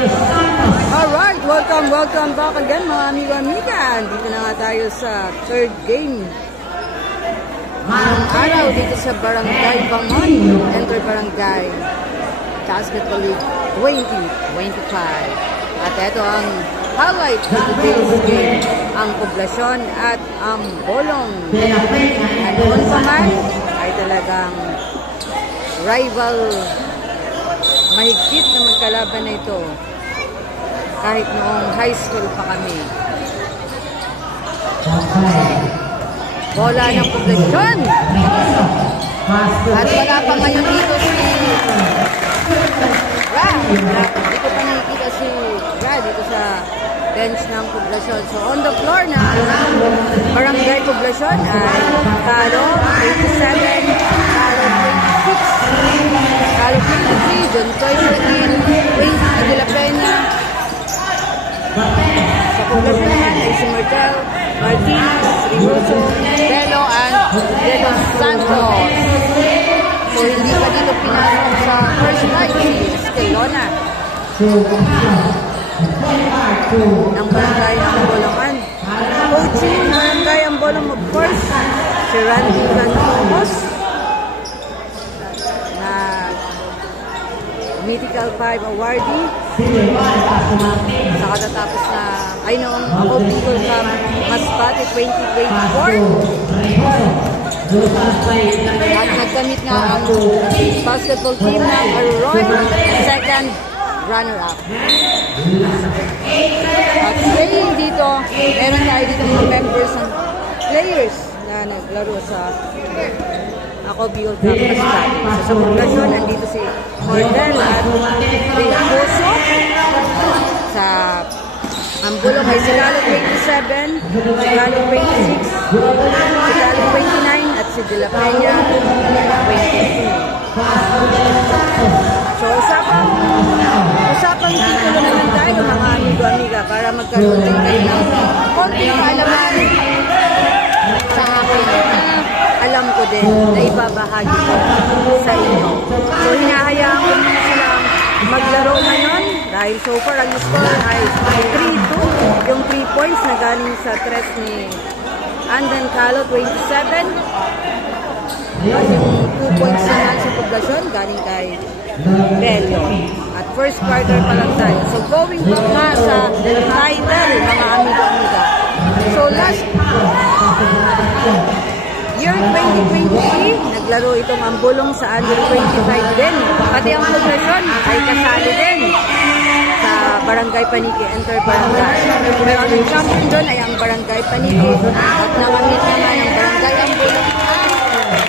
Alright, welcome back again mga amigo-amiga. Dito na nga tayo sa third game ngayong araw dito sa Barangay Bangon, Enter Barangay Basketball League 2025. At ito ang highlight of today's game, ang Poblasyon at ang Bolong. At noon pa man ay talagang rival, mahigpit na magkalaban na ito kahit noong high school pa kami. Bola ng Poblasyon. At wala pa ngayon dito si Ra. Hindi ko pa nakikita si Ra dito sa bench ng Poblasyon. So on the floor na Barangay Poblasyon ay Calo 27, Calo 26, Calo 23, John Toy Martin, Prince de la Peña. Sa Poblasyon naman ay si Martel Martinez, Rigoso, Belo, and Diego Santos. So hindi pa dito pinasok sa first night si Estelona ng Barangay Ambolongan. Coaching Barangay Ambolong, of course, si Randy Cantos na Mythical 5 awardee sa katatapos na ay noong ako Bicol Cup Masbate 2024. At nagkamit nga ang basketball team ng Arroyo, second runner-up. At playing dito, meron tayo dito mga members and players na naglaro sa ako Bicol Cup Masbate. So sa Poblasyon, nandito si Mordel at Rigoso. Sa Ambolong ay si Calo 27, si Calo 26, si Calo 29, at si De La Peña 22. So usapang titulo naman tayo mga amigo-amiga para magkaroon din kayo ng konting kaalaman sa akin. Alam ko din na ibabahagi ko sa inyo. So hinahayaan ko muna silang maglaro ngayon dahil so far ang score ay 3-2. Yung 3 points na galing sa tres ni Anden Calo 27. At yung 2 points na sa Poblasyon galing kay Belio. At first quarter pa lang tayo. So going back nga sa title mga amigo-amiga. So last year 2023, naglaro itong Ambolong sa under 25 din. Pati ang Poblasyon ay kasali din sa Barangay Panique, Enter Barangay. Pero ang champion doon ay ang Barangay Panique at nakamit naman ang Barangay Ambolong ang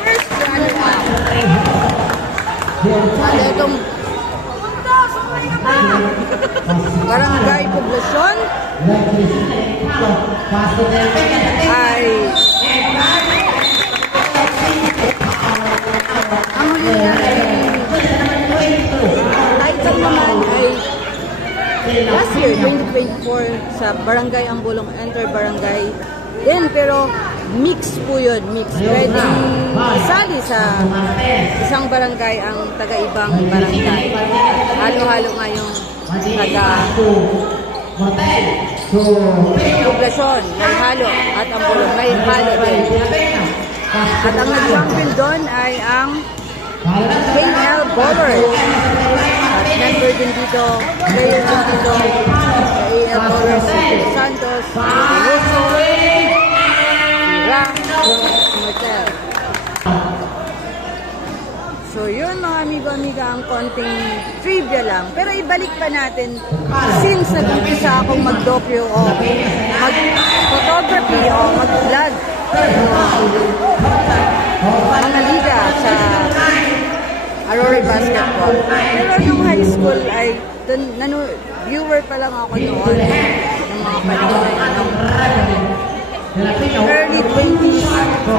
first runner-up. At itong Barangay Poblasyon ay ang huli na title naman ay last year, 2024, sa Barangay Ambolong, Enter Barangay din, pero mix po yun, mix. Pwedeng isali sa isang barangay ang taga-ibang barangay. Halo-halo nga yung taga-Poblasyon, may halo, at Ambolong, may halo din. At ang nag-champion doon ay ang KL Bowlers. At member din dito, player din dito, KL Bowlers, si Santos, si Russo, si Ra, si Martel. So yun mga amigo-amiga, ang konting trivia lang. Pero ibalik pa natin, since nag-umpisa akong mag-docu o mag-photography o mag-vlog, mga liga sa Aurora Basketball. Pero yung high school ay viewer pa lang ako noon ng mga panahon na yun, early 20s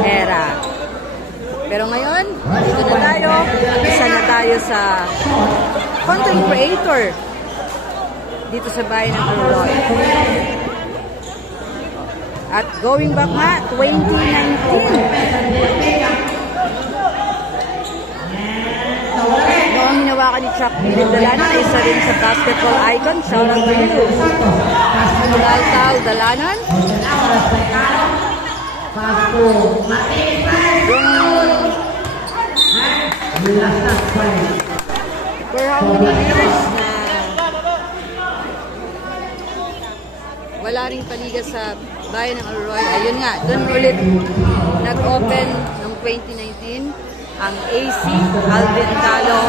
era. Pero ngayon, dito na tayo, isa na tayo sa content creator dito sa bayan ng Aurora. At going back nga, 2019. Noong hawakan ni Chuck Philip Dalanon ay isa rin sa basketball icon. Shout out to you. Tal Dalanon. For how many years na wala ring paliga sa bayan ng Arroyo. Ayun nga, doon ulit nag-open noong 2019 ang AC Alvin Talo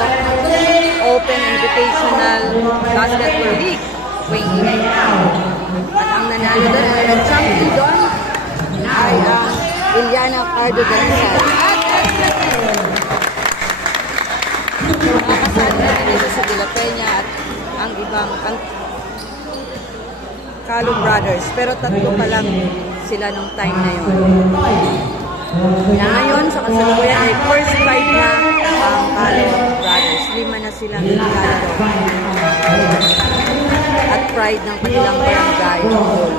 Open Invitational Basketball League 2019. At ang nanalo doon ay nag-champion doon ay ang Iliana Cardo Danzal. At makakasali na rin ito sa De La Peña at ang ibang Calo Brothers. Pero tatlo pa lang sila nung time na yun. Ngayon, sa kasalukuyan ay first fight na ang Calo Brothers. 5 na silang nilalaro. At pride ng kanilang barangay ng Polo.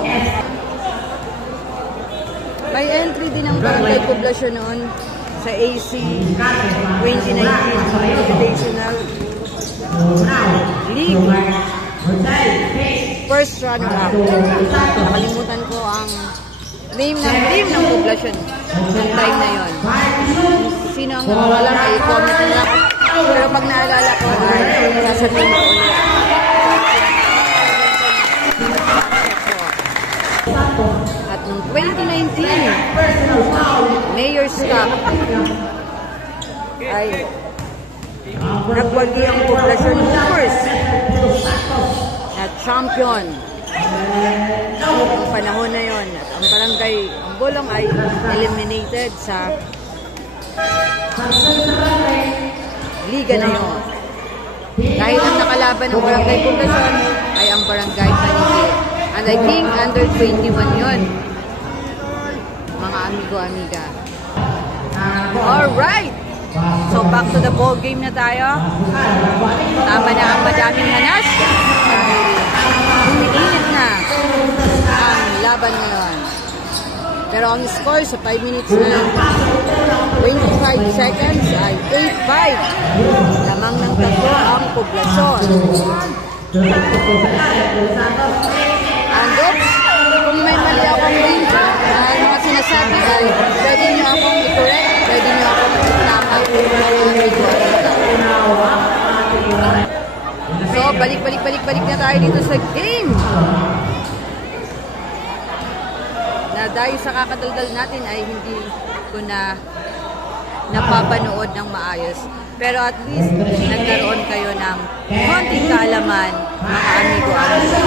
May entry din ang barangay poblasyon noon sa AC 2019 Invitational League. First runner-up. Nakalimutan ko ang name ng team ng poblasyon ng time na yon. Sino ang alam ay comment na lang. Pero pag naalala ko, sasabihin ko ulit. At noong 2019, Mayor's Cup ay nagwagi ang poblasyon first na champion ang panahon na yon. At ang barangay Ambolong ay eliminated sa liga na yon. Dahil ang nakalaban ng barangay poblasyon ay ang barangay Panigil. And I think under 21 yon, mga amigo-amiga. Alright! So back to the ball game na tayo. Tama na ang madaming hanas. Umiinit na ang laban ngayon. Pero ang score sa 5 minutes na 25 seconds ay 8-5. Lamang ng tatlo ang poblasyon. And oops, kung may mali akong mga sinasabi ay pwede nyo akong i-correct, pwede nyo akong i-tama. So, balik na tayo dito sa game. Na dahil sa kakadaldal natin ay hindi ko na napapanood ng maayos. Pero at least nagkaroon kayo ng konting kaalaman, mga amigo-amigo.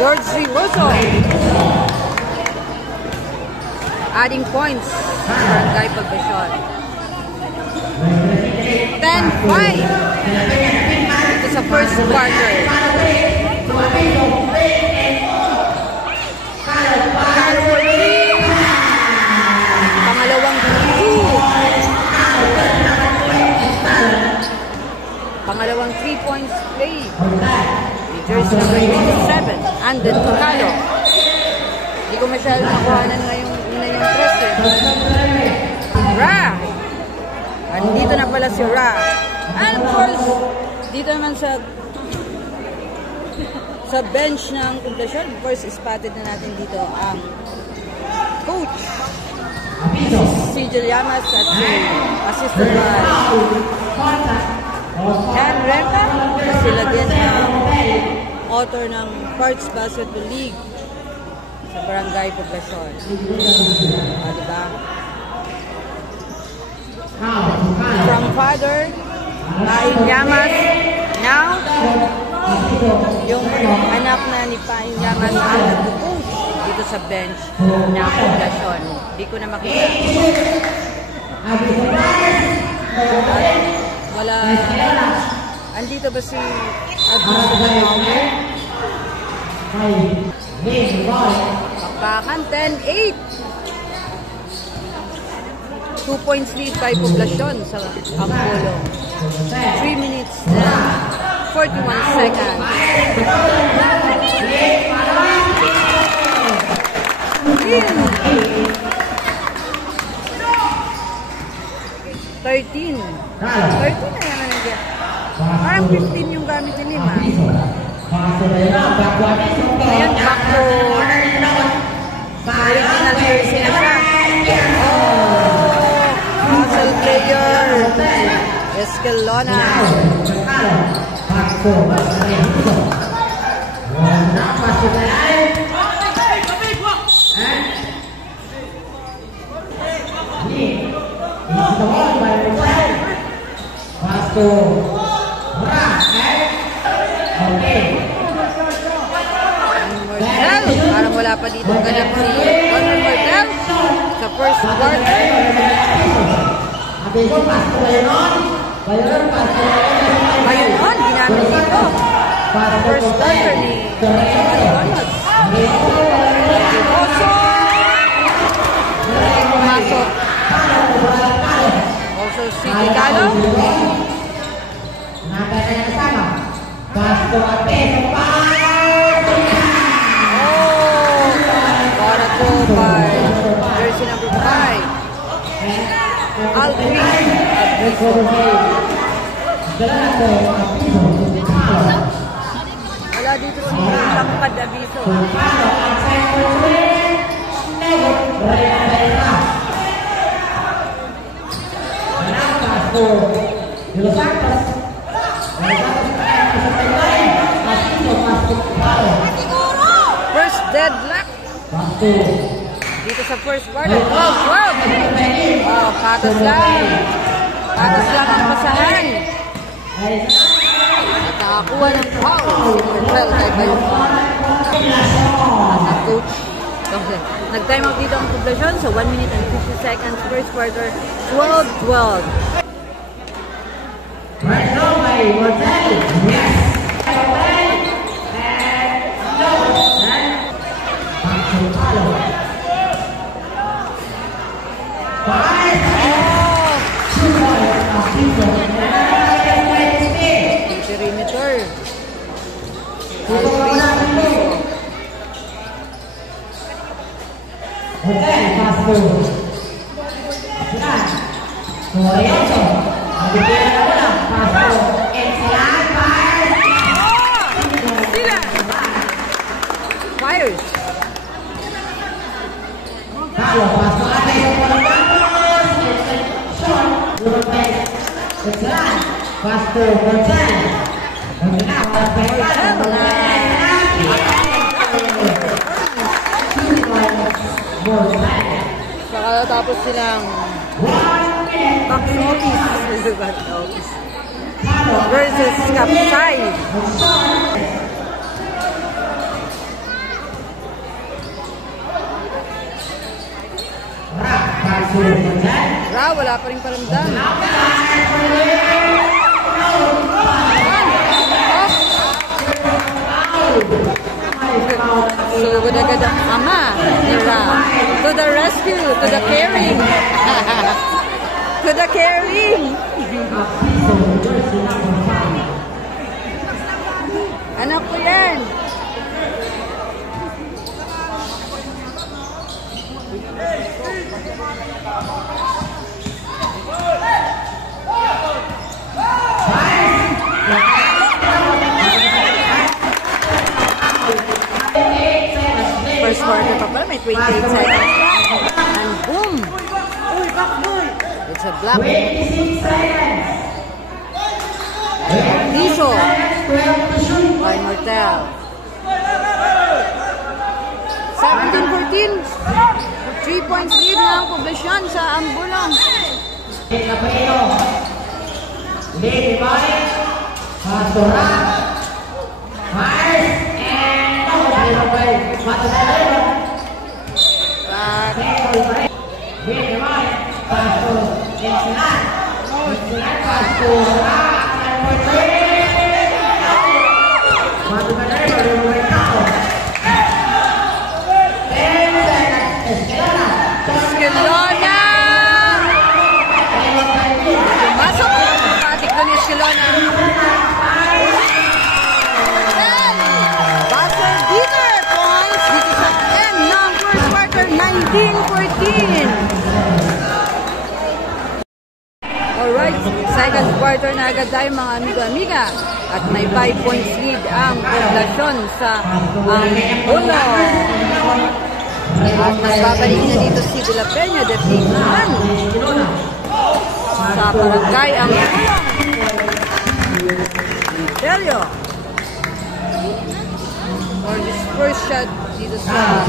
George Rigoso adding points sa barangay Poblasyon. 10-5 ito sa first quarter. Pangalawang 3 points play ni jersey number 27 Anden Tocalo. Hindi ko masyadong nakuhanan ngayong una yung press Ra! Andito na pala si Ra. And of course, dito naman sa bench ng poblasyon, of course, spotted na natin dito ang coach si Juliamas at si assistant by Ken Renta. Sila din ang author ng Parts Basketball League sa barangay poblasyon. Diba? From father Pain Llamas, now yung anak na ni Pain Llamas ang nag-coach dito sa bench na poblasyon. Hindi ko na makita. Wala. Andito ba si Adriano? Bakbakan 10-8. 2 points lead by poblasyon sa Ambolong. 3 minutes and 41 seconds. 13 na yan nandiyan. Parang 15 yung gamit ni Lima. Ayan, back to original jersey na siya. Muscle player Escalona. Parang wala pa dito ganap si Connor Martel sa first quarter. Bayonon, ginamit dito. First quarter ni Bayonos. Pumasok. Also si Ticalo. Para to by jersey number 5. Alvin. Wala dito si Lampad Aviso. First deadlock dito sa first quarter. Patas lang ang pasahan. At nakakuha ng foul si Martel kay Bayonon. At coach nag-time out dito ang poblasyon sa 1 minute and 50 seconds first quarter. 12-12. Right now by Martel. Yes. Perimeter. Hotel Pasto. Silan. Corioso. Magiging na muna. Pasto. And Silan fires. Silan. Fires. Carlo Pasto ate yung walang tapos. Shot. Durante. Silan. Pasto. Hotel. Hotel. Saka tapos silang box office versus Kapsay. Ra, wala pa rin paramdam. So, agad ang ama ni Ra. To the rescue, to the caring. To the caring. Anak ko yan. First quarter pa pala, may 28 seconds. And boom! It's a block. 26 seconds. Diso by Martel. 17-14. 3 points lead na ang poblasyon sa Ambulan. Lady Boy, Pastora, Mars, and Lady Boy, Pastor, Ensinan, Pastora, Escalona! Masok! Patik doon Escalona. Buzzer beater points dito sa end ng first quarter. 19-14. Alright, second quarter na agad tayo mga amigo-amiga. At may 5 points lead ang poblasyon sa Angulo. At nagbabalik na dito si De La Peña de Tignan sa barangay ang Delio. For this first shot dito sa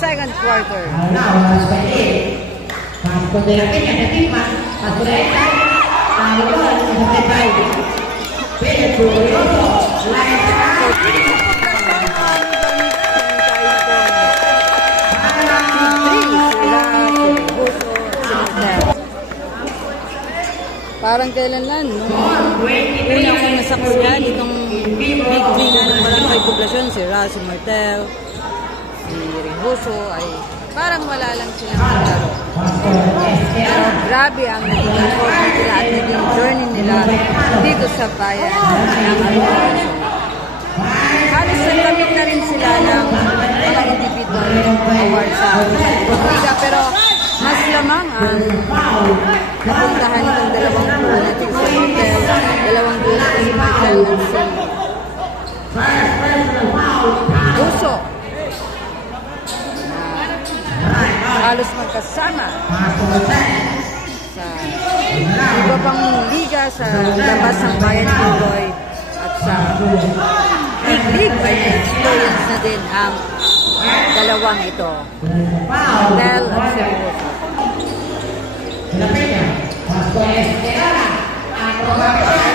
second quarter. Pasto de La Peña de Tignan, pasto de parang kailan lang, una akong nasaksihan itong big three na ng barangay poblasyon, si Razi Martel, si Rihuso, ay parang wala lang silang naglaro. Pero grabe ang naging effort nila at naging journey nila dito sa bayan ng Angulo. Halos nagamit na rin sila ng mga individual awards sa Liga, pero mas lamang ang napuntahan itong dalawang duo natin sa hotel, dalawang duo natin si Martel at si Buso. Halos magkasama sa iba pang liga sa labas ng bayan ng Angulo at sa Big League ay experience na din ang dalawang ito. Martel at si Buso.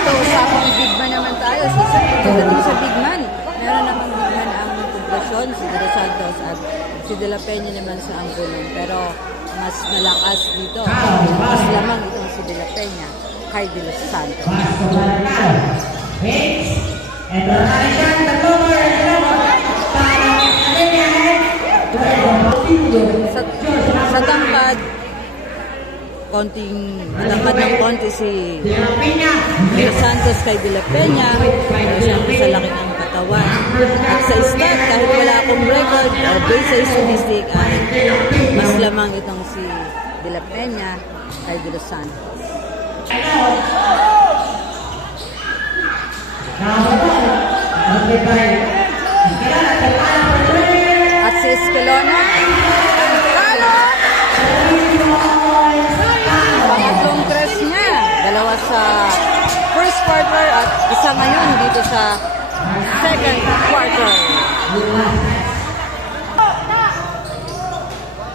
Ito, usapang bigman naman tayo. Pagdating sa bigman, meron namang bigman ang poblasyon, si De Los Santos at si De La Peña naman sa Angulo. Pero mas malakas dito. Mas lamang itong si De La Peña kay De Los Santos. Sa tangkad, konting tangkad ng konti si De Los Santos kay De La Peña. Siyempre sa laki ng katawan. At sa stat, kahit wala akong record o based sa statistic, ay mas lamang itong si De La Peña kay De Los Santos. At si Escalona, pangatlong tres niya, dalawa sa first quarter at isa ngayon dito sa second quarter.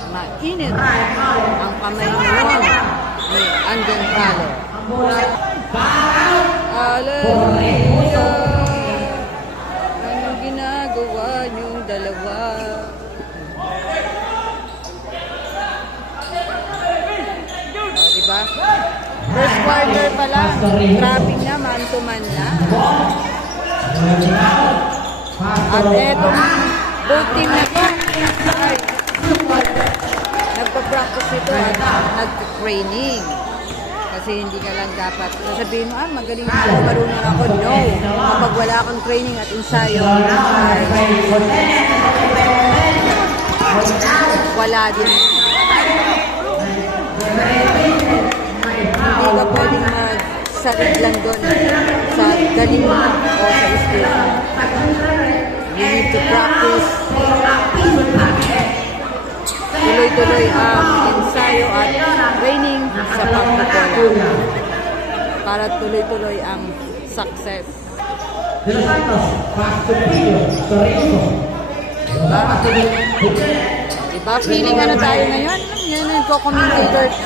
Mainit ang kamay ngayon ni Anden Calo. Hallelujah! Anong ginagawa niyong dalawa? Diba? First quarter pa lang, traffic na, man-to-man na. At etong both team na to, ay nagpa-practice ito at nag-training. Kasi hindi ka lang dapat sasabihin mo, magaling ako, marunong ako. No. Kapag wala akong training at ensayo, wala din. Hindi ka pwedeng magsarid lang doon sa galing mo o sa skill mo. You need to practice. Tuloy-tuloy ang ensayo at training sa pagkakol para tuloy-tuloy ang success. Diba? Feeling ano tayo ngayon? Yan ang co-commentator si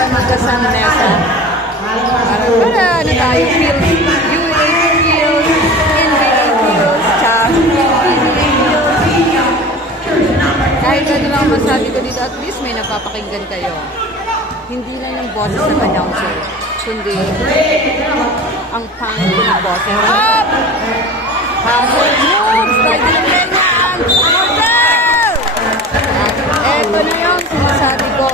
Amiga San Mesa. Para ano tayo? Feels, UAA feels, NBA feels, kahit ano lang masabi ko dito, at least may napapakinggan kayo. Hindi lang yung boses ng announcer, kundi ang pangit ng boses. Up! Hustle moves! By the Kenyan! Hotel! Eto na yung sinasabi ko.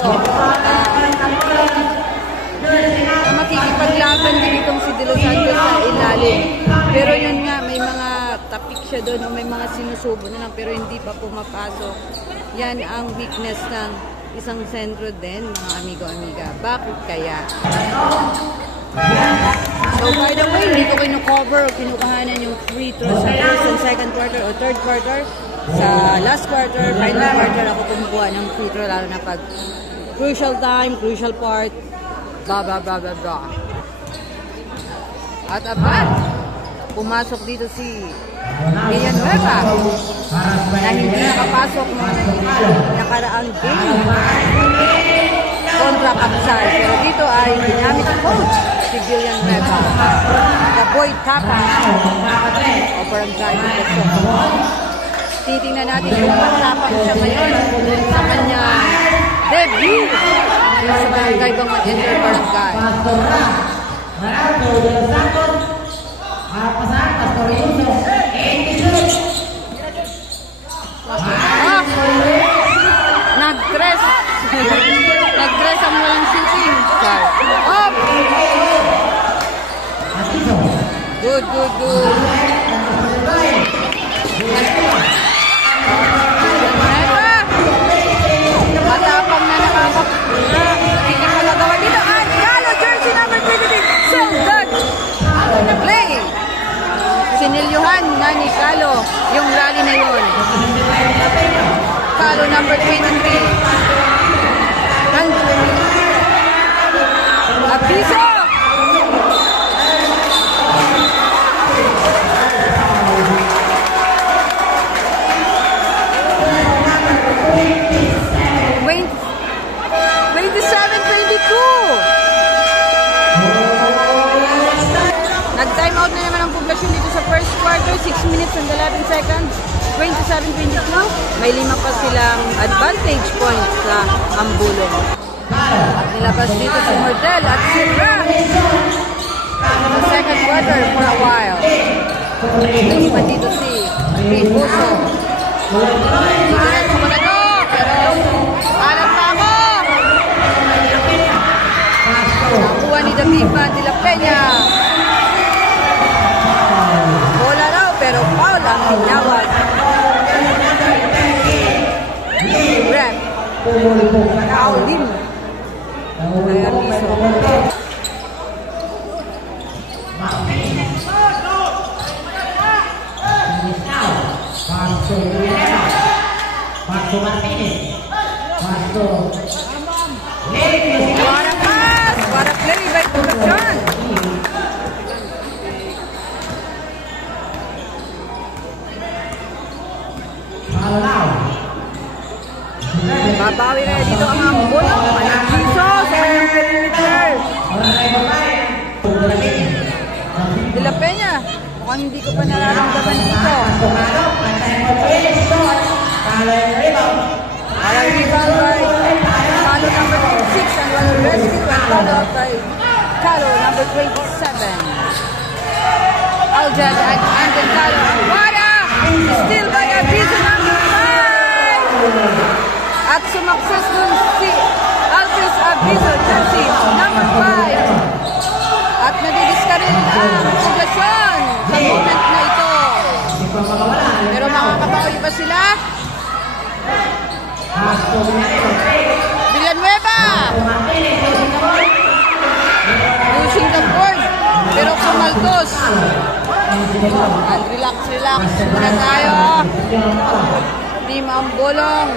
Makikipaglaban din itong si De Los Santos sa ilalim. Pero yun nga, may mga tapik siya doon o may mga sinusubo na lang pero hindi pa pumapasok. Yan ang weakness ng isang sentro din, mga amigo-amiga. Bakit kaya? So, by the way, hindi ko kinu-cover o kinukahanan yung free throw sa first and second quarter o third quarter. Sa last quarter, final quarter, ako kumukuha ng free throw lalo na pag crucial time, crucial part, blah, blah, blah, blah, blah. At apat, pumasok dito si Villanueva na hindi nakapasok ng nakaraang game kontra Kapsal. Pero dito ay ginamit ang coach si Villanueva, the boy Tapa o Barangay Bukasyon. Titingnan natin kung matapang siya ngayon sa kanyang debut sa Barangay Bangon Enter Barangay. Nag-dress. Nag-dress ang walang shooting. Up! Good, good, good. Matapang na hindi pa nagawa dito. At Galo, jersey number 23. So good. Play. Sinilyuhan na ni Galo yung rally na yun. Galo number 23. Abiso! 27-22. Nag-time out na naman ang poblasyon dito sa first quarter, 6 minutes and 11 seconds. 27-22. May 5 pa silang advantage point sa Ambulong. At nilabas dito si Mordel at si Ra sa second quarter for a while. Nagsipan dito si Ribuso. Diretso mo na to, pero alat pa ako. Nakuha ni David de la Peña. Bola raw, pero foul ang tinawag. Rep. Foul din. Ay, abiso. What a play by Bukasyon. Babawi na dito ang Ambulong. Manang-iso sa kanyang perimeter. De la Peña. Mukhang hindi ko pa nararamdaman dito. Parang rebound by Calo number 26 and one rescue and followed out by Calo number 27. Aljad and Anton Calo. Wada! Still by Abiso number 5. At sumakses dun si Alvis Abiso, jersey number 5. At nadidiskaril ang poblasyon sa moment na ito. Pero makakabawi pa sila? Villanueva! Losing the board, pero kumaltos. And relax, relax. Muna tayo. Team Ambulong.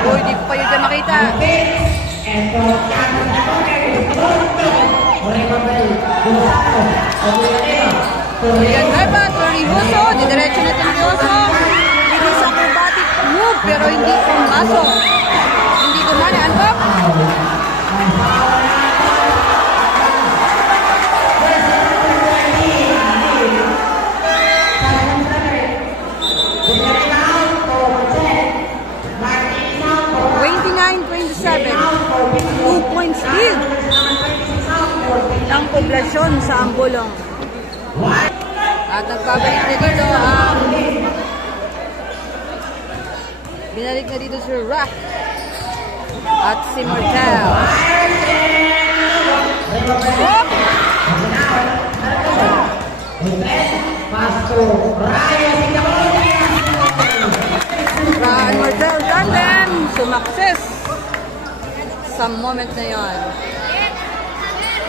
Uy, di ko pa yun dyan makita. Villanueva, Torrijoso, didiretso na Torrijoso. It is acrobatic move, pero hindi pumasok. Hindi gumana. Antop? Points lead ng poblasyon sa Ambulong. At nagpabalik na dito ang binalik na dito si Rock at si Mortel. Hop! Raan Martel Tandem sumakses sa moment na yon.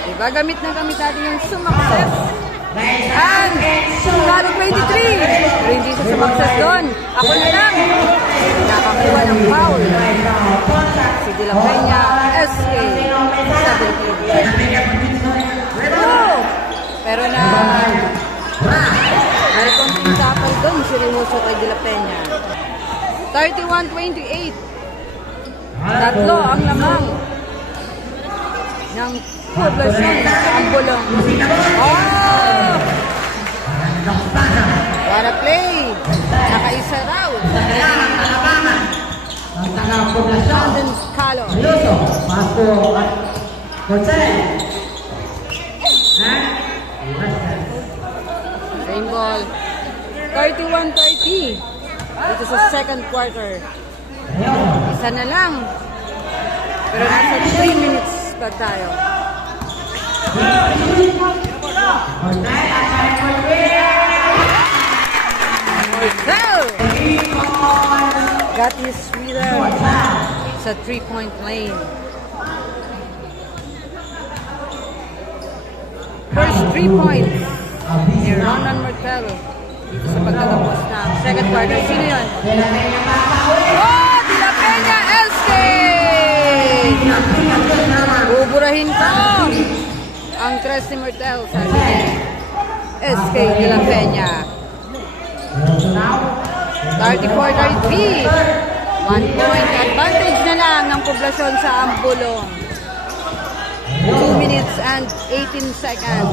Diba gamit na gamit natin yung sumakses. And Salo 23 pero hindi siya sumakses doon. Ako na lang nakakuha ng foul si De La Peña SK sa pero na may konting tapal doon si Reynoso kay De La Peña. 31-28. Tatlo ang lamang ng poblasyon sa Ambulong. Oh! What a play! Nakaisa raw. London Calo. Same ball. 31-30. Ito sa second quarter. Isa na lang. Pero nasa 3 minutes pa tayo. Martel got his sweeter sa 3-point lane. First 3 points ni Ronan Martel dito sa pagtatapos ng second quarter. Sino yun? Oh! De La Peña SK! Buburahin ko ang tres ni Martel sa SK De La Peña. 34-33. 1 point advantage na lang ng poblasyon sa Ambulong. 2 minutes and 18 seconds.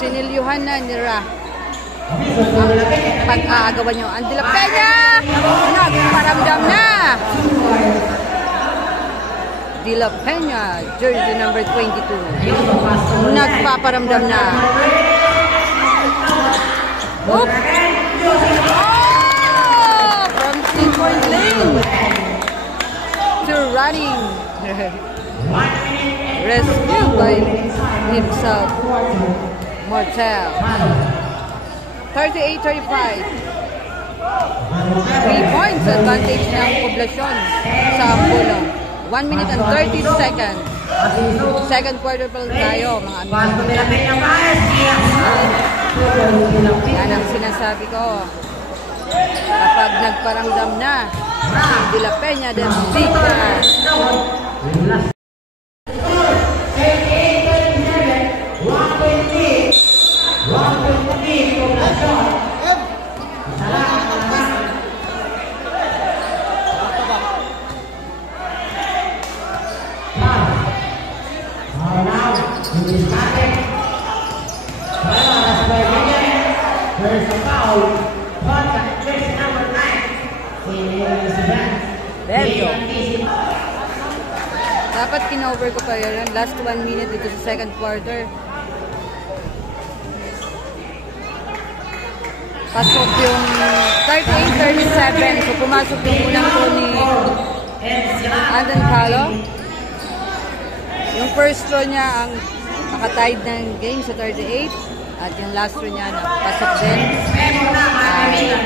Sinilyuhan na ni Ra ang pag-aagawan nyo. Ang De La Peña nagparamdam na. De La Peña, jersey number 22, nagpaparamdam na. Oop! Oh! From 3-point lane to running. Rescued by himself, Martel. 38-35. 3 points advantage ng poblasyon sa Ambulong. 1 minute and 30 seconds. Second quarter pa lang tayo, mga amigo. Yan ang sinasabi ko. Kapag nagparamdam na si De La Peña del Zika. Dapat kinover ko pa yun. Last 1 minute dito sa second quarter. Pasok yung 38-37. So pumasok yung unang ko ni London Calo. Yung first throw niya ang nakatied ng game sa 38. At yung last throw niya na pasok din.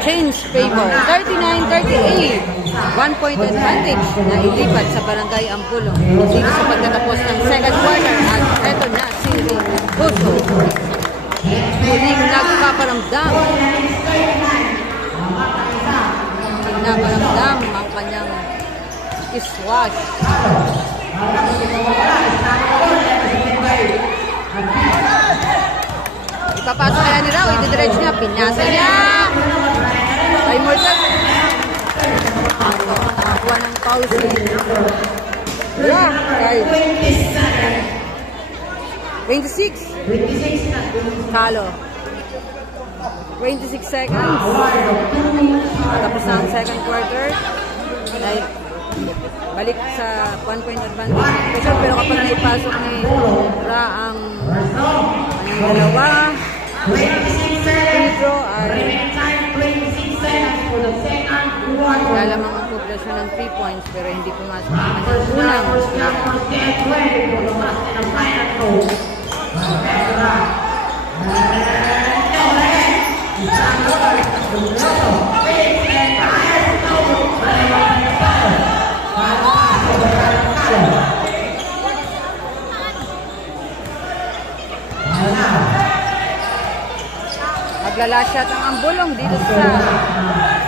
Change favor. 39-38. 1 point advantage na ilipat sa Barangay Ambulong dito sa pagtatapos ng second quarter. At eto na si Reynoso. Muling nagpaparamdam. Nagpaparamdam ang kanyang iswash. Ipapasok kaya ni Rao, itidiretso niya, pinasa niya. Ay Martel. Nakakuha ng foul si yeah, right. 26. Calo. 26 seconds. Tapos na ang second quarter. Balik sa 1 point advantage. Pero kapag naipasok ni Ra ang Ang dalawa. Free throw ay lalamang ang poblasyon ng 3 points pero hindi pumasok naman ang unang. Maglalasyat ang ambulong dito sa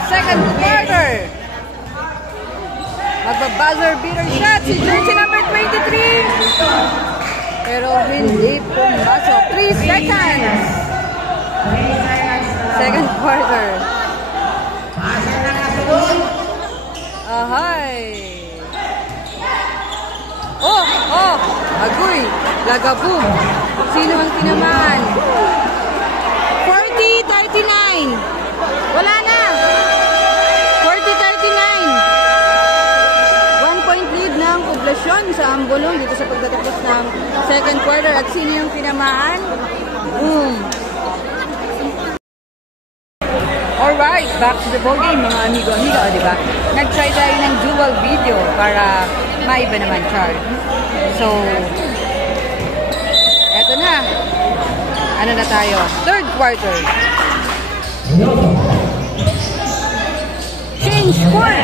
second quarter. Magba-buzzer beater shot si jersey number 23. Pero hindi pumasok. 3 seconds. Second quarter. Ahay. Oh, agoy. Lagaboom. Sino ang tinamaan? 40-39. Wala na. 40-39. 1 point lead ng poblasyon sa ambulong dito sa pagtatapos ng second quarter. At sino yung tinamaan? Boom. Alright, back to the ball game mga amigo-amigo, diba? Nag-try tayo ng dual video para maiba naman, Char. So, eto na. Ano na tayo? Third quarter. Change score.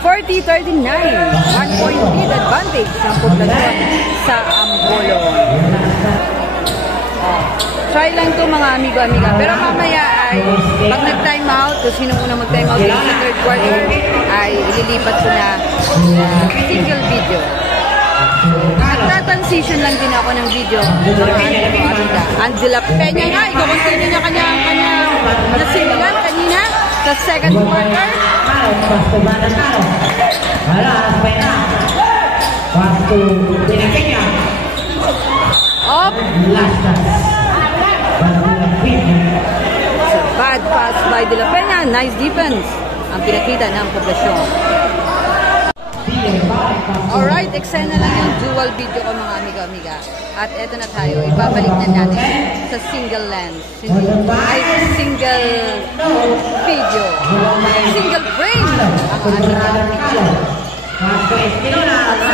40-39. 1 point lead advantage ang poblasyon sa ambulong. Try lang to mga amigo-amiga. Pero mamaya ay pag nag-time out, kung sino unang mag-time out sa third quarter, ay ililipat ko na single video. Nagta-transition lang din ako ng video mga amigo-amiga. Angela Peña nga, ikaw-continue niya kanya nasimulan kanina sa second quarter. Up. Bad pass by De La Peña. Nice defense ang pinakita ng poblasyon. Alright, eksena lang yung dual video ko mga amiga-amiga. At eto na tayo, ibabalik na natin sa single lens. Ay, single video. Single frame ang ating video.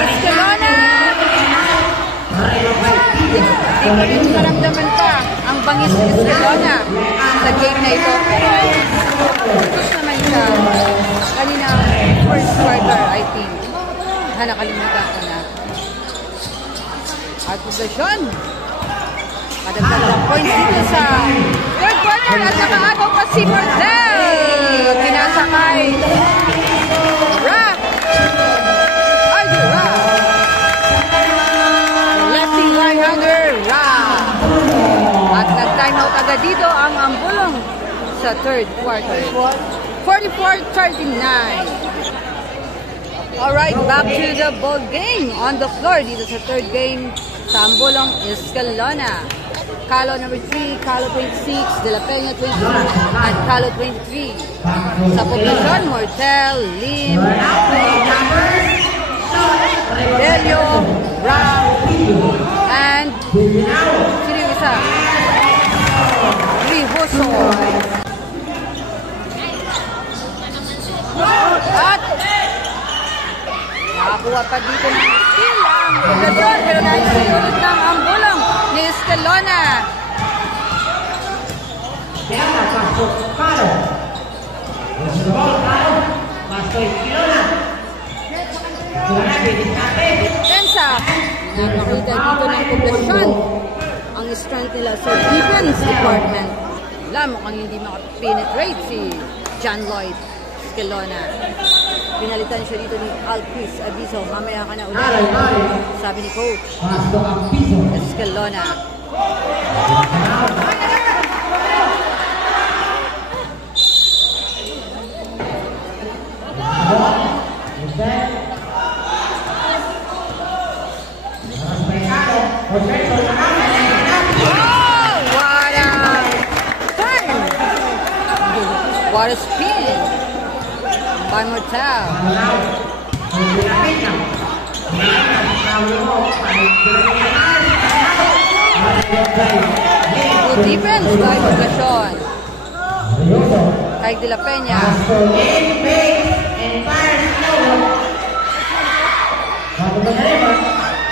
Escalona! Di ko rin maramdaman pa ang bangis ni Escalona sa game na ito. Pero focus naman siya kanina first quarter, I think. Nakalimutan ko na. At possession. Padagdag ng points dito sa third quarter at nakaagaw pa si Marcel. Pinasakay. Rock. Ay, Rock. Lefting right-hander, Rock. At nag-time out agad dito ang ambulong sa third quarter. 44-39. Alright, back to the ball game on the floor dito sa third game sa ambulong Escalona. Calo number 3, Calo 26, De La Peña 22, at Calo 23. Sa poblasyon, Mortel, Lim, Delio, Brown, and sino yung isa? Rijoso. At nakakuha pa dito ng steal ang poblasyon pero naisunod ng ambulong ni Escalona. Tensa, nakakita dito ng poblasyon ang strength nila sa defense department. Wala, mukhang hindi makapenetrate si John Lloyd Escalona. Pinalitan siya dito ni Alquis Abiso. Mamaya ka na ulit. Sabi ni Coach Escalona. Oh, what a turn! What a spin! By Mortel. Good defense by Poblacion. Kay De La Peña.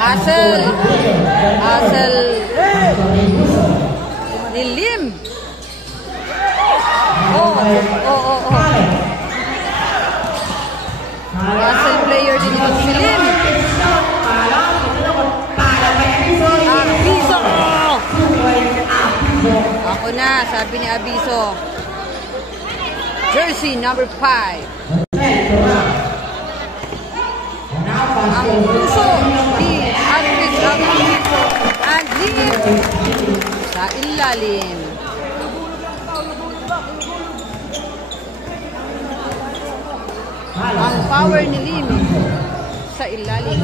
Hassel Nilim. Hassel player din ito si Lim. Abiso. Ako na, sabi ni Abiso. Jersey number 5. Ang puso ni Andres Abiso and Lim sa ilalim. Ang power ni Lim sa ilalim.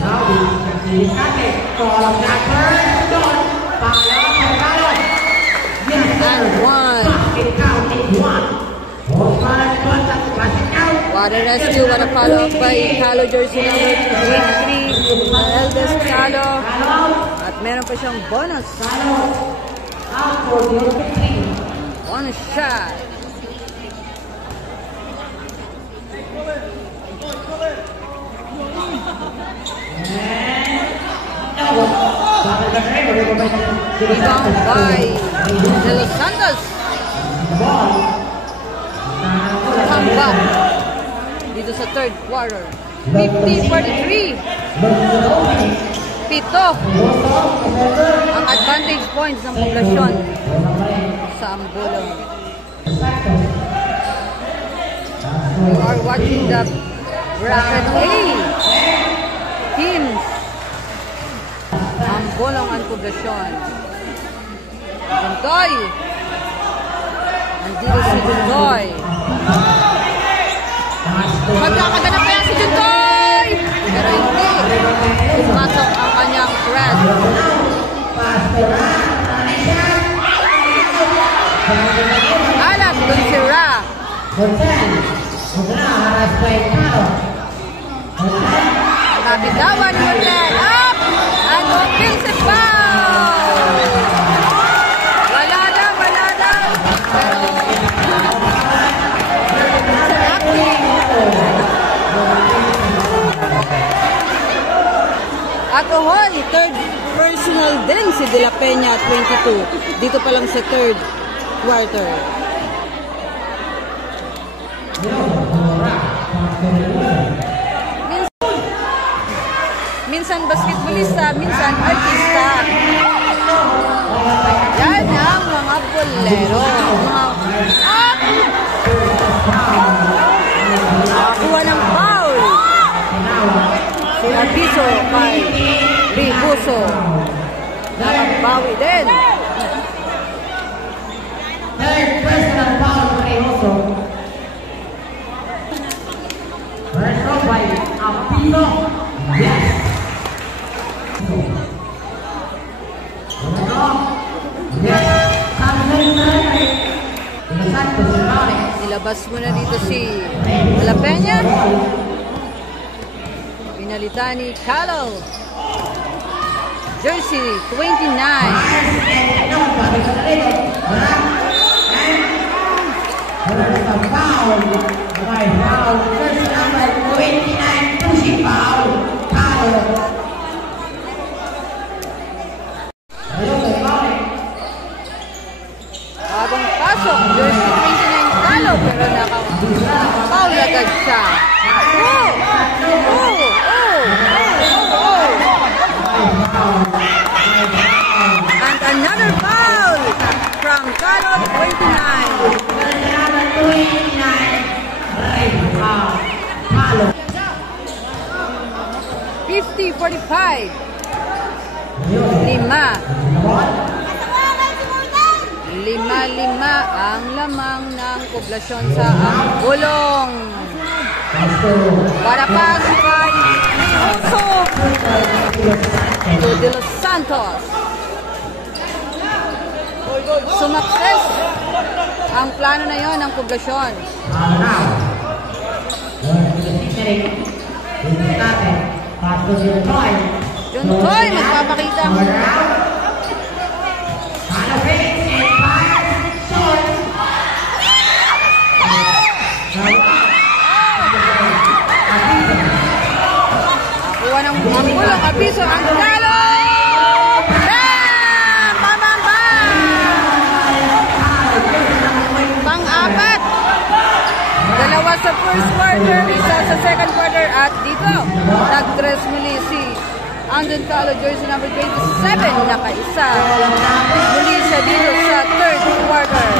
And one. What a rescue, what a follow-up by Calo, jersey number 23, eldest Calo. At meron pa siyang bonus. Bonus shot. Rebound by De Los Santos. Come back dito sa third quarter. 50-43. Pito ang advantage points ng Poblacion sa Ambulong. You are watching the bracket A teams. Ambulong ang Poblacion. Juntoy. Nandito si Juntoy. Magkakaganap kaya si Juntoy! Pero hindi. Pumasok ang kanyang thread. Alap dun si Ra. Nabitawan ni Hotel. Up! Ang offensive foul! Wala na. Pero Alcohol, third personal din si De La Peña at 22. Dito pa lang sa third quarter. Minsan basketballista, minsan artista. Yan ang mga bolero. Nakakuha ng foul. Si Abiso kay Ribuso. Nakabawi din. Third personal foul for Ribuso. First row by Abiso. Yes. Nilabas mo na dito si De La Peña. Pinalitan ni Calo. Jersey 29. Bagong pasok, jersey 29 Calo, pero naka-foul agad siya. And another foul from Calo 29. 50-45. 5 ang lamang ng Poblacion sa Ambulong. Para pagkakay Ribuso to De Los Santos. Sumakses ang plano na yon ng Poblacion. Juntoy magpapakita Abiso ang talo! Bam! Bam, bam, bam! Pang-apat. Dalawa sa first quarter, isa sa second quarter. At dito, nag-dress muli si Andon Calo, jersey number 27, nakaisa. Muli siya dito sa third quarter.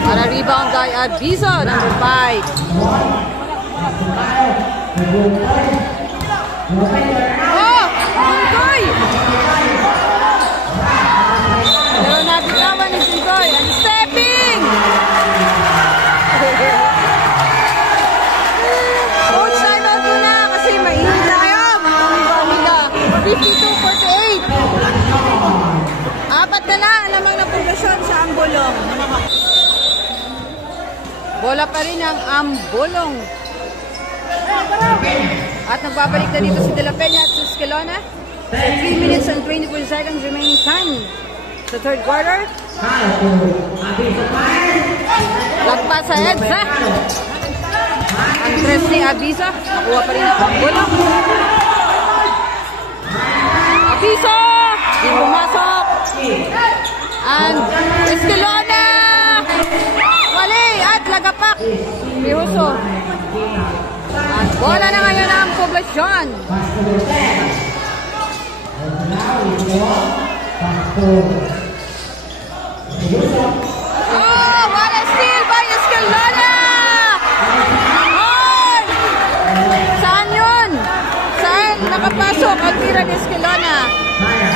Para rebound kay Abiso, number 5. Oh! Sintoy! Pero nabitawan ni Sintoy. And stepping! Coach, time out muna kasi mainit tayo, mga amiga. 52-48. Apat na lang lamang na progresyon sa Ambolong. Bola pa rin ang Ambolong. At nagbabalik na dito si De La Peña at si Escalona. 3 minutes and 24 seconds remaining time sa third quarter. Lagpas sa EDSA. Ang tres ni Abiso. Nakuha pa rin ang Ambolong. Abiso! Di pumasok. And Escalona! Wali at lagapak. Rihuso. At bola na ngayon ang Poblacion. Oh, what a steal by Escalona! Oh! Saan yun? Saan nakapasok ang tira ni Escalona?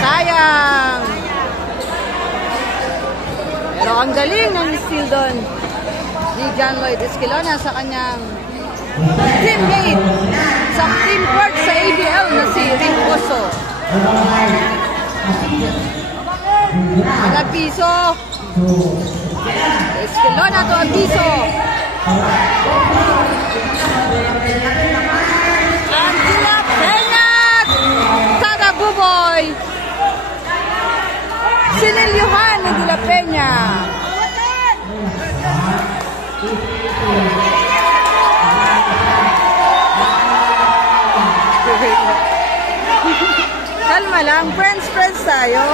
Sayang. Pero ang galing ng steal doon ni John Lloyd Escalona sa kanyang teammate sa team court sa ABL na si Rick Oso. Ang Abiso. Escalona to Abiso. Ang De La Peña. Tada Buboy. Sinilyuhan ni De La Peña. Kalma lang, friends tayo.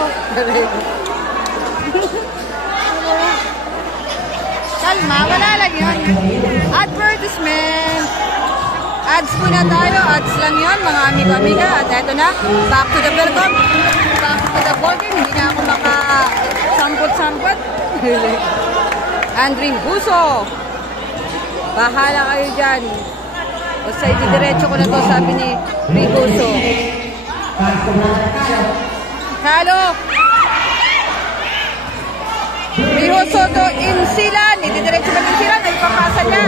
Kalma, wala lang yun. Advertisement. Ads muna tayo, ads lang yun, mga amigo-amiga. At eto na, back to the welcome. Back to the ballgame, hindi na ako makasampot-sampot. Andring Buso. Bahala kayo dyan. Basta itidiretso ko na to, sabi ni Ribuso. Halo. Ribuso to Insilan. Itidiretso ba Insilan? Nagpapasa niya.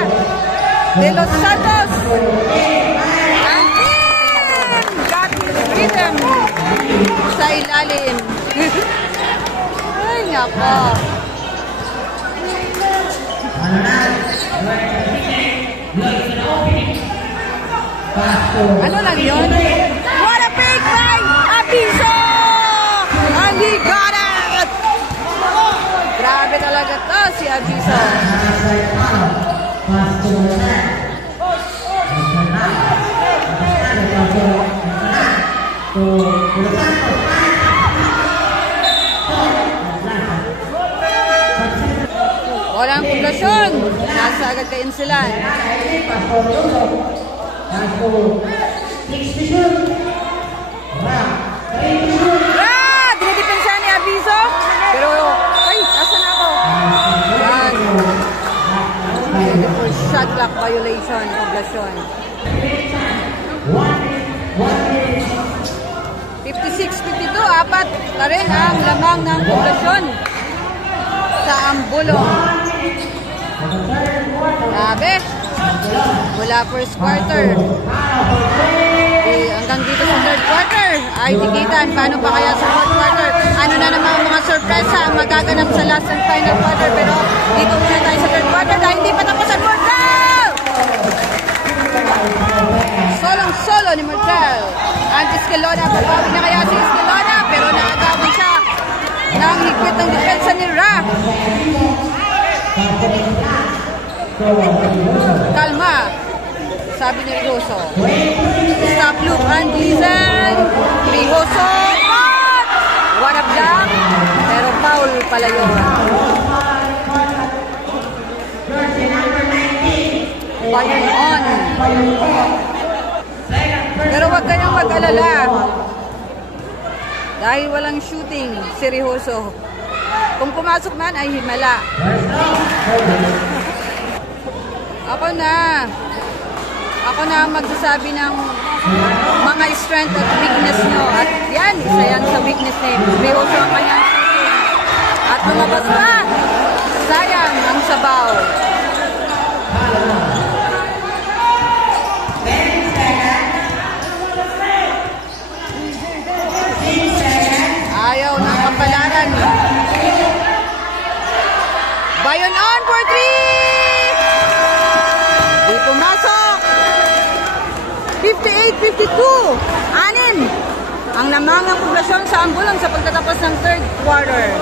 De Los Santos. And in! Got his rhythm. Sa ilalim. Ay, nako. Ano lang yun? What a fake by Abiso! And he got it! Grabe talaga to si Abiso. Walang Poblacion. Nasa agad kain sila. Dinidepensa ni Abiso. Pero, ay, asan ako? Yan. For shot clock violation, Poblacion. 56-52, apat na rin ang lamang ng Poblacion sa Ambolong. Grabe. Mula first quarter hanggang dito sa third quarter. ay tikitan. Paano pa kaya sa fourth quarter? Ano na naman ang mga sorpresa ang magaganap sa last and final quarter? Pero dito muna tayo sa third quarter dahil hindi pa tapos ang Martel! Solong-solo ni Martel. Ang Escalona, pabawi na kaya si Escalona, pero naagawan siya ng higpit ng depensa ni Ra. Kalma, sabi ni Rijoso. Stop loop and listen. Rijoso, cut! What a block, pero foul pala yun. Bayon on. Pero wag kayong mag-alala. Dahil walang shooting si Rijoso. Kung pumasok man ay himala. Ako na ang magsasabi ng mga strength at weakness nyo. At yan, isa yan sa weakness ni Rijoso ang kanyang shooting. At lumabas pa. Sayang ang sabaw. Ayaw ng kapalaran. Bayon on for 3! Di pumasok. 58-52. Anin ang namangang poblasyon sa Ambulang sa pagtatapos ng third quarter.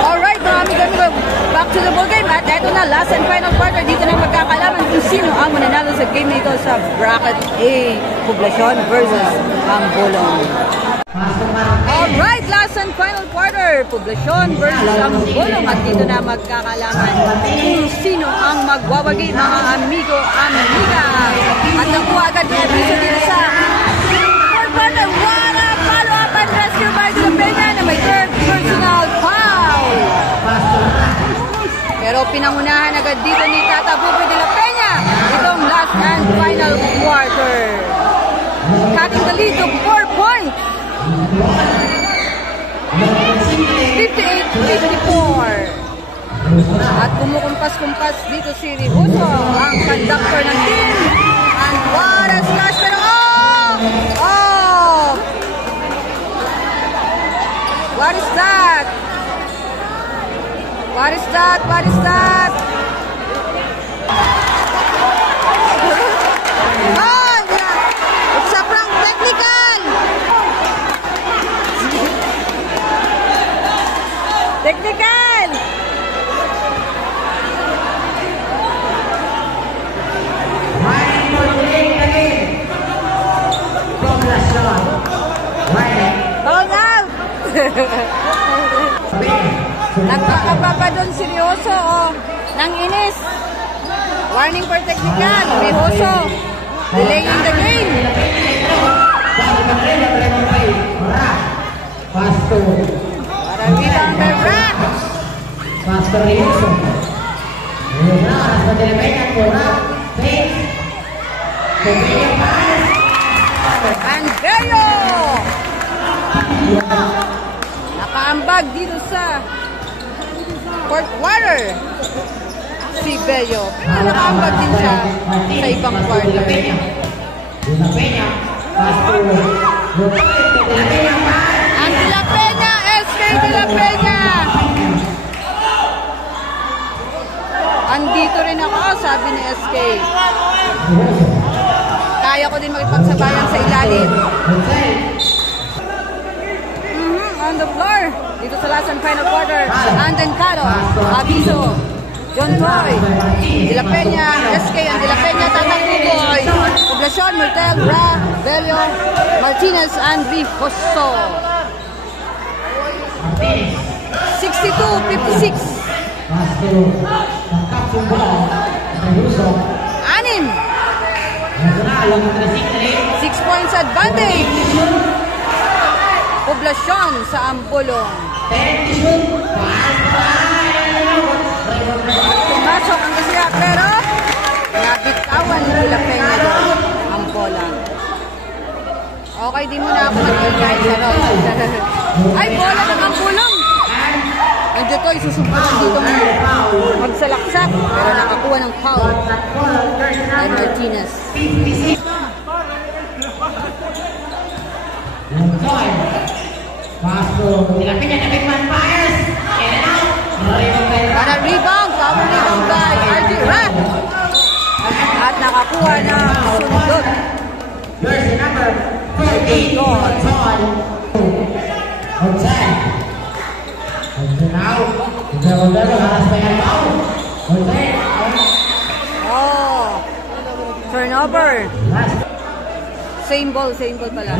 Alright, mga amigo, back to the ball game. At eto na, last and final quarter. Dito na magkakalaman kung sino ang mananalo sa game nito sa bracket A, poblasyon versus Ambulang. Alright, last and final quarter. Poblasyon versus Ambulang. At dito na magkakalaman kung sino ang magwawagi, mga amigo, amiga. At nakuha agad yung episode dito sa fourth quarter. What a follow-up and rescue by De La Peña na may third personal foul. Pero pinangunahan agad dito ni Tata Buboy De La Peña itong last and final quarter. Cutting the lead to 4 points. 58-54. At kumukumpas-kumpas dito si Rijoso, ang conductor ng team. And what a smash, pero oh! What is that? What is that? What is that? Oh, yeah. It's a prank technical. Technical. Ball out. Nagpakababa doon seryoso, oh. Nang inis. Warning for technical. Rijoso delaying the game. Para rebound by Rack. And Bello. Nakaambag dito sa fourth quarter si Bello. Pero nakaambag din siya sa ibang quarter. Ang De La Peña, SK De La Peña. Andito rin ako, sabi ni SK. Kaya ko din makipagsabayan sa ilalim. On the floor, dito sa last and final quarter, Anden Caro, Abiso, John Toy, De La Peña, SK and De La Peña, Tatang Buboy, Poblasyon, Martel, Ra, Bello, Martinez, and Rijoso. 62-56. Anin. 6 points advantage. Poblasyon sa Ambulang. Pumasok ang kasiya, pero nabitawan ni De La Peña doon ang bola. Okay, di muna ako mag-ingay sa road. Ay, bola ng Ambulang. Nandiyo to, isusubukan dito magsalaksak, pero nakakuha ng foul ay Martinez. Joy. Pass to La Peña, the big man fires. In and out. Got a rebound. Power rebound by RJ Rat. At nakakuha ng sundot. Jersey number 14. Joy. Outside. Outside now. Double harus pengen mau. Outside. Oh. Turnover. Same ball pala.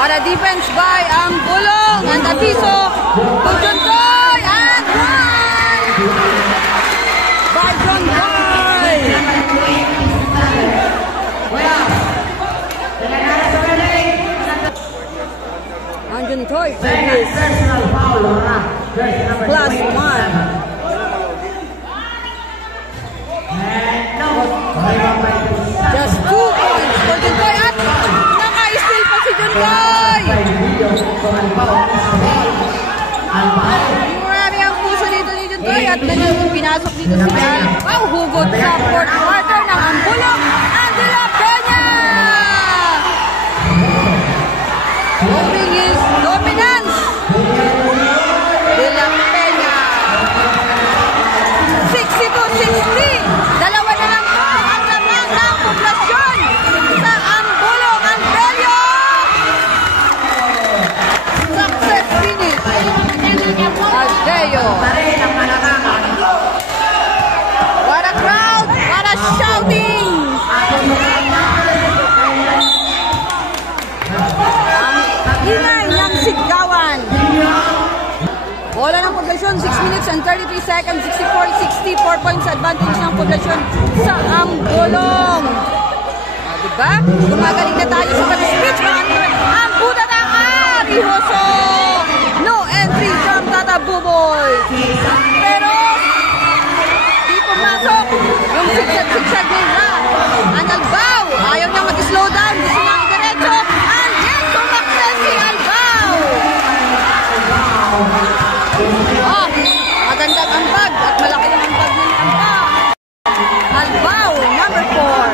What a defense by Ambulong and Atiso. Bujontoy and one by Jontoy. And Jontoy for his plus one. Just 2 points for Jontoy at naka-steal pa si Jontoy. Marami ang puso dito ni Jontoy at pinasok dito si Albaw. Hugot sa fourth quarter ng Ambulong and De La Peña. Hoping his dominance. De La Peña. 62-63. Dalawa na lang po ang lamang ng poblasyon sa Ambulong and Bello. Success finish. Adeo. What a crowd! What a shouting! Ang ingay ng sigawan. Bola ng poblasyon, 6 minutes and 33 seconds, 64-60, 4 points advantage ng poblasyon sa Ambulong. Diba? Gumagaling na tayo sa pag-speech. Ang puta ng Arihoso. No entry from Tata Buboy. Pero, di pumasok yung sigsag ni Ra. Ang Albaw, ayaw niya mag-slow down. Gusto niya diretso. And yes, sumakses si Albaw. Oh, magandang ambag at malaki ang ambag ng Albaw. Albaw, number 4.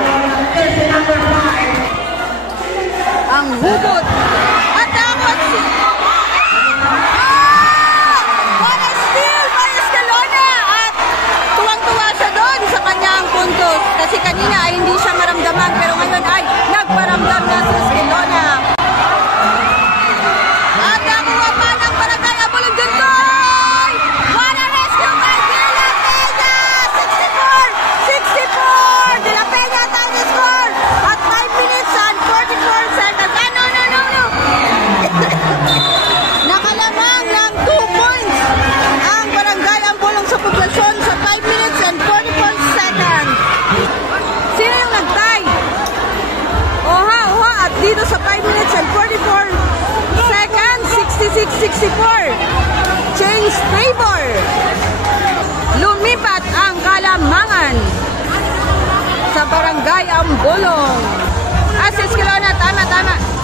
Ang hugot. At dapat si... What a steal by Escalona! At tuwang-tuwa siya doon sa kanyang puntos. Kasi kanina ay hindi siya maramdaman pero ngayon ay nagparamdam na si Escalona. At nakuha pa ng Barangay Ambulong Jontoy! What a rescue by De La Peña! 64! De La Peña time to score! At 5 minutes and 44 seconds. No! Nakalamang ng 2 points ang Barangay Ambulong sa poblasyon sa 5 minutes and 44 seconds. Sino yung nag-tie? Oha! At dito sa 5 minutes and 44 seconds, 66-64. Change favor. Lumipat ang kalamangan sa Barangay Ambulong. Si Escalona, tama.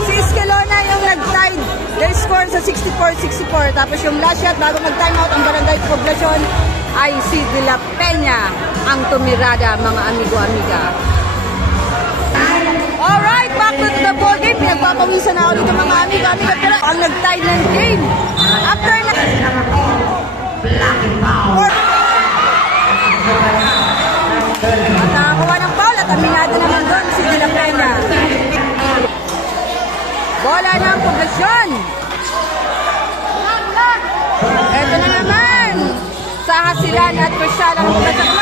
Si Escalona yung nag-tied their score sa 64-64. Tapos yung last shot bago mag-time out ang Barangay Poblasyon ay si De La Peña ang tumirada, mga amigo-amiga. Alright, back to the ball game. Pinagpapawisan na ako dito mga amigo-amiga. Pero ang nag-tied ng game after na... At nakakuha ng foul at aminado naman doon si De La Peña. Bola ng poblasyon. Ito na naman sa hasilan at crucial ang poblasyon.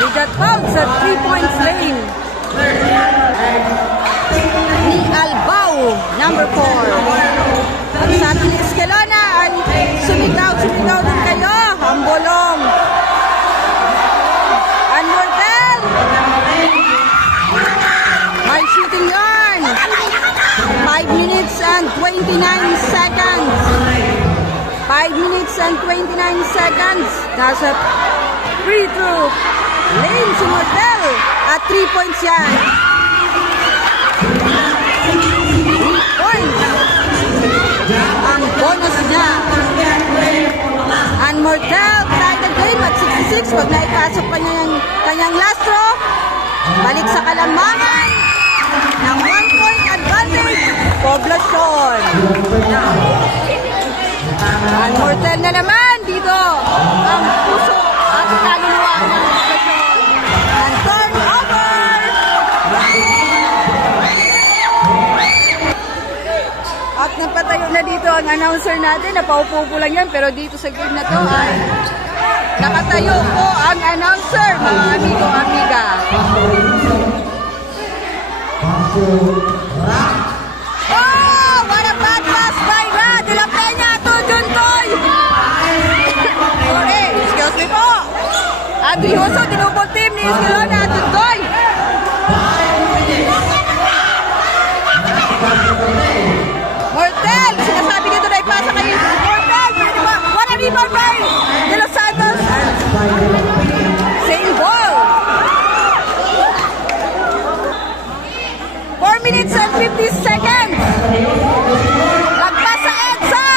He got fouled sa 3 points lane ni Albaw, number 4. At sa ating Escalona ay sumigaw din kayo. Ambulong. And Mortel. May shooting yarn. 5 minutes and 29 seconds. 5 minutes and 29 seconds. Nasa free throw lane si Mortel. At 3 points yan. 3 points. Ang bonus niya. And Mortel tied the game at 66. Pag naipasok pa niya yung kanyang last throw, balik sa kalamangan ng 1 point advantage. Poblasyon. And Mortel na naman dito. Ang puso at kaluluwa ng Poblasyon. And turnover. At napatayo na dito ang announcer natin. Napaupo lang yan. Pero dito sa game na to ay nakatayo po ang announcer, mga amigo-amiga. Oh! What a bad pass by Rad de la Peña to Juntoy! Sorry, excuse me po. Adrioso, tinubol team ni Escalona at Juntoy. Mortel, sinasabi dito na ipasa kayo. Mortel, what a rebound by De Los Santos. Same ball. 4 minutes and 50 seconds. Lagpas sa EDSA.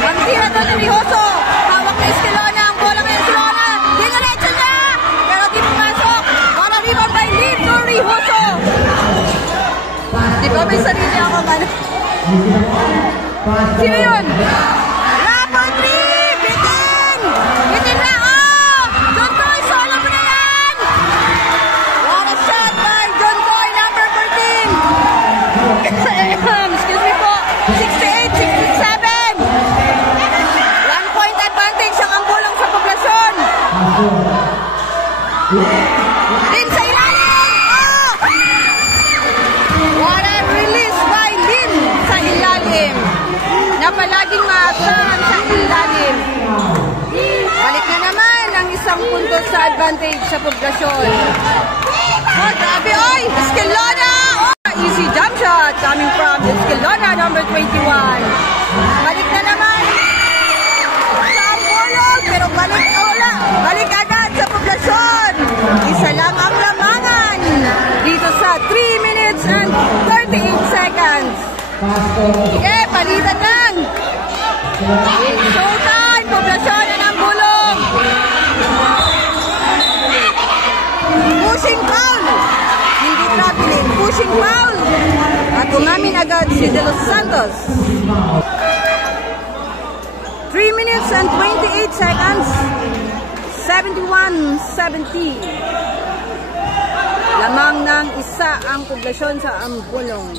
Ang tira doon ni Rijoso. Hawak na Escalona. Ang bola kay Escalona. Dinaretso niya. Pero di pumasok. What a rebound by Lito Rijoso. Di ba may sarili ako man? Sino yun? Rapper 3! Bitin! Bitin na! Oh! Juntoy, solo mo na yan! What a shot by Juntoy, number 14! Excuse me po. 68-67! 1 point advantage ang ambulong sa Poblasyon. Lin sa ilalim! Oh! What a release by Lin sa ilalim. Na palaging maasahan sa ilalim. Balik na naman ang isang puntos sa advantage sa Poblasyon. Oh, grabe, oy! Escalona! Oh, easy jump shot coming from Escalona, number 21. Balik na naman sa Ambulong, pero balik, wala. Balik agad sa Poblasyon. Isa lang ang lamangan dito sa 3 minutes and 38 seconds. Okay, palitan lang. Showtime! Poblasyon na ng Bulong. Pushing foul. Hindi traveling. Pushing foul. At umamin agad si De Los Santos. 3 minutes and 28 seconds. 71-70. Lamang ng isa ang Poblasyon sa Ambulong.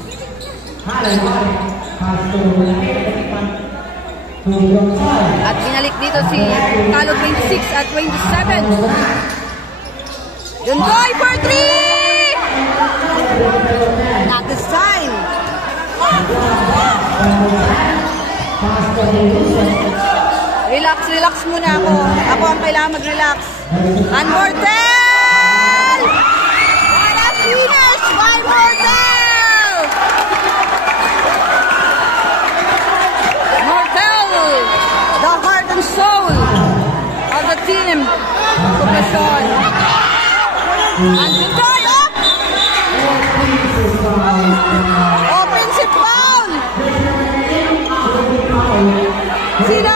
At binalik dito si Talo 26 at 27. Juntoy for 3! Not this time. Relax, relax muna ako. Ako ang kailangan mag-relax. And Mortel! What a finish by Mortel! Mortel, the heart and soul of the team. Poblasyon. And Juntoy up! Offensive foul! Sino?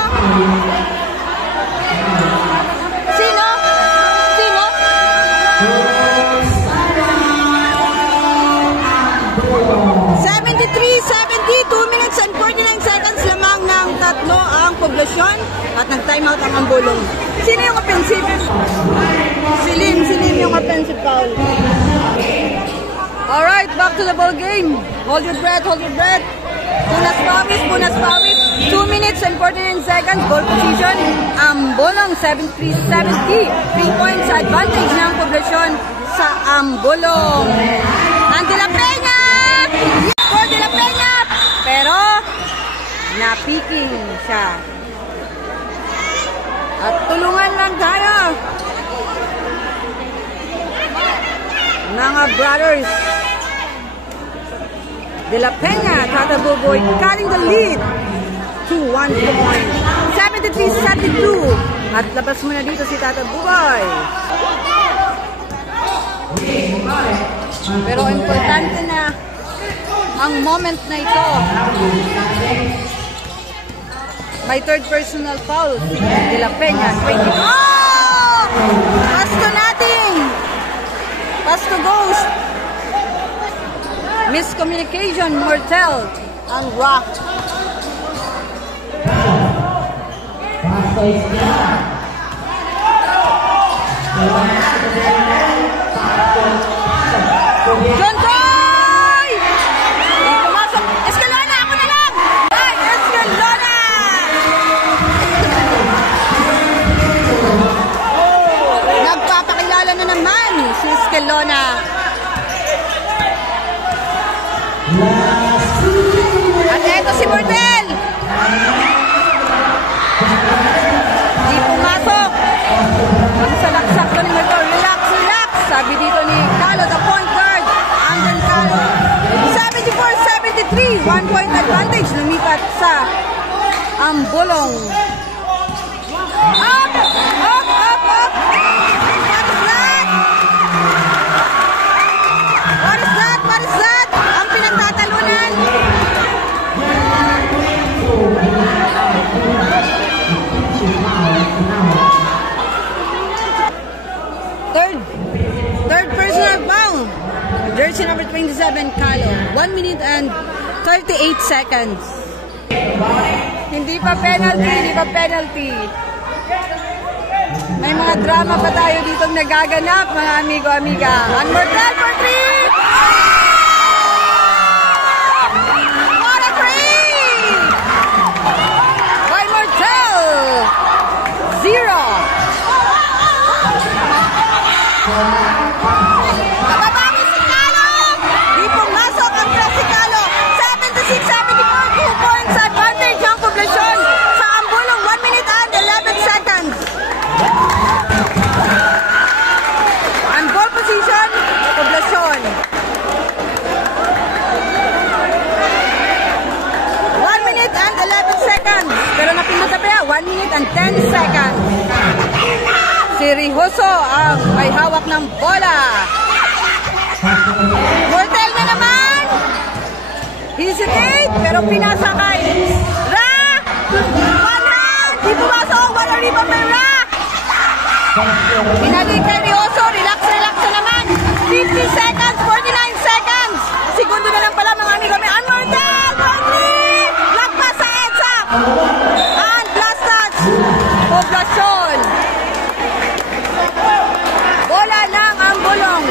Sino? Sino? 73-70, 2 minutes and 49 seconds lamang ng tatlo ang Poblasyon at nag-timeout ang Ambulong. Sino yung offensive? Si Lim yung offensive foul. Alright, back to the ball game. Hold your breath, hold your breath. Punas pawis, punas pawis. 2 minutes and 49 seconds. Goal position. Ambulong 73-70. 3 points advantage ng Poblasyon sa Ambulong. And De La Peña! For De La Peña! Pero, napiking siya. At tulungan lang tayo. Mga brothers. De La Peña, Tata Buboy cutting the lead to 1 point. 73-72 At labas mo na dito si Tata Buboy. Pero importante na ang moment na ito. May third personal foul. De La Peña, 20. Oh! Pasto natin! Pasto goes. Miscommunication, Mortel. Ang rock. Pasto is clear. John Toy! Hindi pumasok. Escalona, ako na lang! Ay, Escalona! Nagpapakilala na naman si Escalona. At eto si Mortel! Hindi pumasok. Ang salaksak to ni Mortel. Relax, relax! Sabi dito ni Calo, the point guard. Andren Calo. 74-73. 1 point advantage. Lumipat sa Ambulong. Up! Up! Up! Up! What is that? What is that? What is that? Ang pinagtatalunan. Third personal foul. Jersey number 27, Calo. 1 minute and 38 seconds. Hindi pa penalty, hindi pa penalty. May mga drama pa tayo dito nagaganap, mga amigo-amiga. And Mortel for 3! What a three! By Mortel! 0! Nababawi si Calo! Di pumasok ang press si Calo. 76-74, 2 points advantage ang poblasyon sa Ambulong. 1 minute and 11 seconds. And ball position, poblasyon. 1 minute and 11 seconds. Pero napindot na pa 1 minute and 10 seconds. Si Rijoso ang may hawak ng bola. Mortel na naman. Hesitate, pero pinasa kay Ra. One hand. Di pumasok. Wala rin pa may Ra. Pinalik kay Rijoso. Relax, relax na naman. 50 seconds, 49 seconds. Segundo na lang pala mga amigo. May Mortel. Lagpas sa EDSA. And last touch. Poblasyon. Bola ng Ambulong.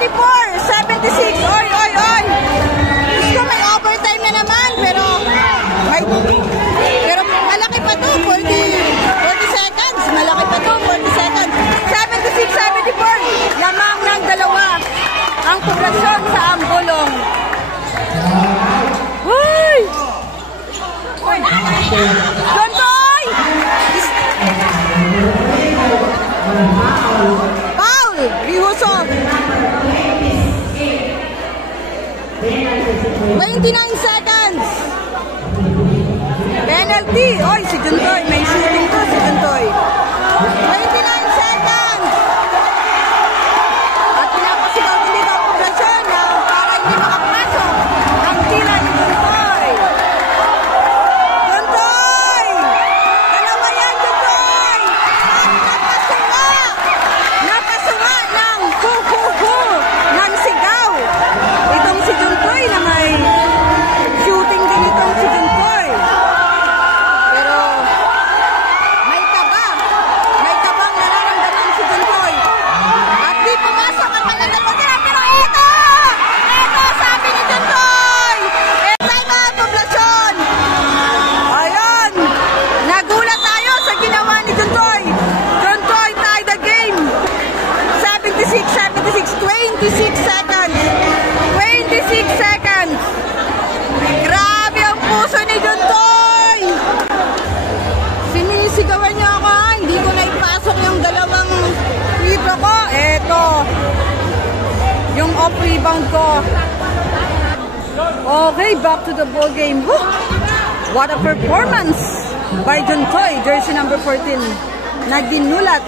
74-76. Oy, oy, oy. Gusto may overtime na naman, pero malaki pa to. 40 seconds. Malaki pa to. 40 seconds. 76-74. Lamang ng dalawa ang poblasyon sa Ambulong. Uy! John Toy! Foul! Rijoso. 29 seconds. Penalty. Oy, si Juntoy. May shooting to si Juntoy. 29 seconds. At pinapasigaw din dito ang poblasyon na para hindi makapasok ang tila ni Juntoy. Juntoy! Dalawa yan, Juntoy! At napasuwa ng hu-hu-hu ng sigaw. Itong si Juntoy na may shooting din itong si Juntoy. Pero may kabang nararamdaman si Juntoy. At di pumasok ang kanilang pagkira. Pero ito! Ito, sabi ni Juntoy! Time out, poblasyon! Ayun! Nagulat tayo sa ginawa ni Juntoy. Juntoy tied the game. 76-76, 26 seconds. 26 seconds. Grabe ang puso ni Juntoy. Sinisigawan niya ako. Hindi ko na ipasok yung dalawang libro ko. Eto. Yung off rebound ko. Okay, back to the ball game. Woo! What a performance Barjon Toy, jersey number 14, na ginulat.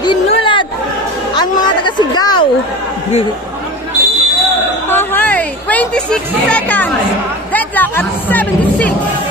Ginulat ang mga taga-Sigaw. Okay, 26 seconds. Deadlock at 76.